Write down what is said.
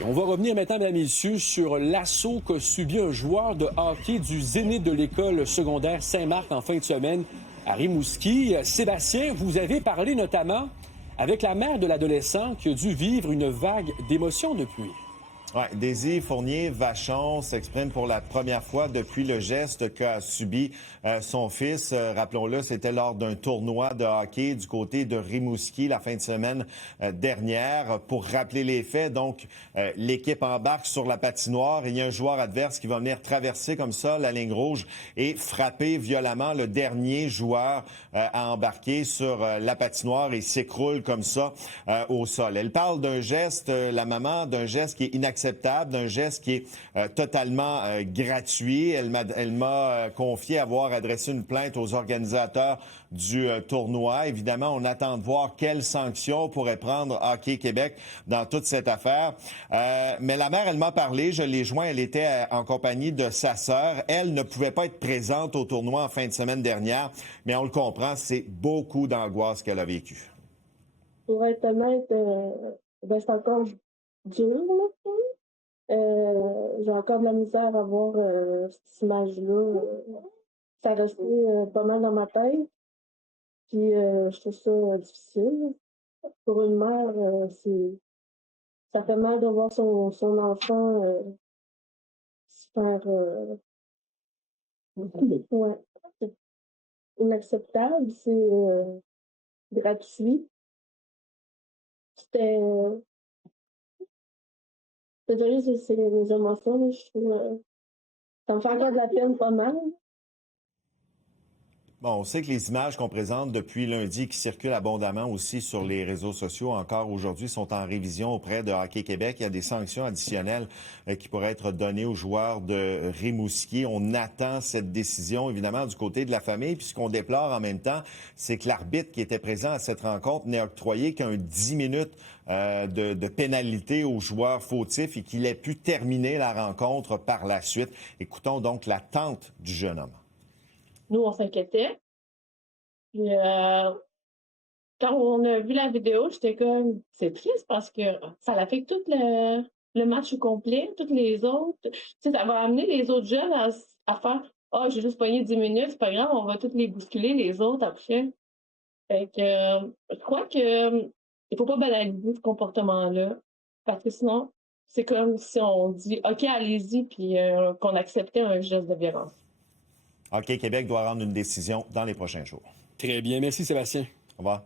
Et on va revenir maintenant, mesdames et messieurs, sur l'assaut qu'a subi un joueur de hockey du Zénith de l'école secondaire Saint-Marc en fin de semaine à Rimouski. Sébastien, vous avez parlé notamment avec la mère de l'adolescent qui a dû vivre une vague d'émotions depuis. Oui, Daisy Fournier-Vachon s'exprime pour la première fois depuis le geste qu'a subi son fils. Rappelons-le, c'était lors d'un tournoi de hockey du côté de Rimouski la fin de semaine dernière. Pour rappeler les faits, donc, l'équipe embarque sur la patinoire et il y a un joueur adverse qui va venir traverser comme ça la ligne rouge et frapper violemment le dernier joueur à embarquer sur la patinoire et s'écroule comme ça au sol. Elle parle d'un geste, la maman, d'un geste qui est inacceptable, d'un geste qui est totalement gratuit. Elle m'a confié avoir adressé une plainte aux organisateurs du tournoi. Évidemment, on attend de voir quelles sanctions pourrait prendre Hockey Québec dans toute cette affaire. Mais la mère, elle m'a parlé, je l'ai joint, elle était en compagnie de sa sœur. Elle ne pouvait pas être présente au tournoi en fin de semaine dernière, mais on le comprend, c'est beaucoup d'angoisse qu'elle a vécue. Pour être honnête, c'est encore dur, là. J'ai encore de la misère à voir cette image-là. Ça restait pas mal dans ma tête. Puis je trouve ça difficile. Pour une mère, ça fait mal de voir son enfant se faire... ouais. C'est inacceptable, c'est gratuit. C'était... Désolée, c'est les émotions, là, je trouve... ça me fait encore de la peine pas mal. Bon, on sait que les images qu'on présente depuis lundi, qui circulent abondamment aussi sur les réseaux sociaux, encore aujourd'hui, sont en révision auprès de Hockey Québec. Il y a des sanctions additionnelles qui pourraient être données aux joueurs de Rimouski. On attend cette décision, évidemment, du côté de la famille. Puis ce qu'on déplore en même temps, c'est que l'arbitre qui était présent à cette rencontre n'ait octroyé qu'un 10 minutes de pénalité aux joueurs fautifs et qu'il ait pu terminer la rencontre par la suite. Écoutons donc la tante du jeune homme. Nous, on s'inquiétait. Puis, quand on a vu la vidéo, j'étais comme, c'est triste parce que ça affecte tout le match au complet, toutes les autres. Tu sais, ça va amener les autres jeunes à faire, ah, j'ai juste pogné 10 minutes, c'est pas grave, on va toutes les bousculer, les autres, après. Fait que, je crois que il faut pas banaliser ce comportement-là. Parce que sinon, c'est comme si on dit, OK, allez-y, puis qu'on acceptait un geste de violence. Hockey Québec doit rendre une décision dans les prochains jours. Très bien. Merci, Sébastien. Au revoir.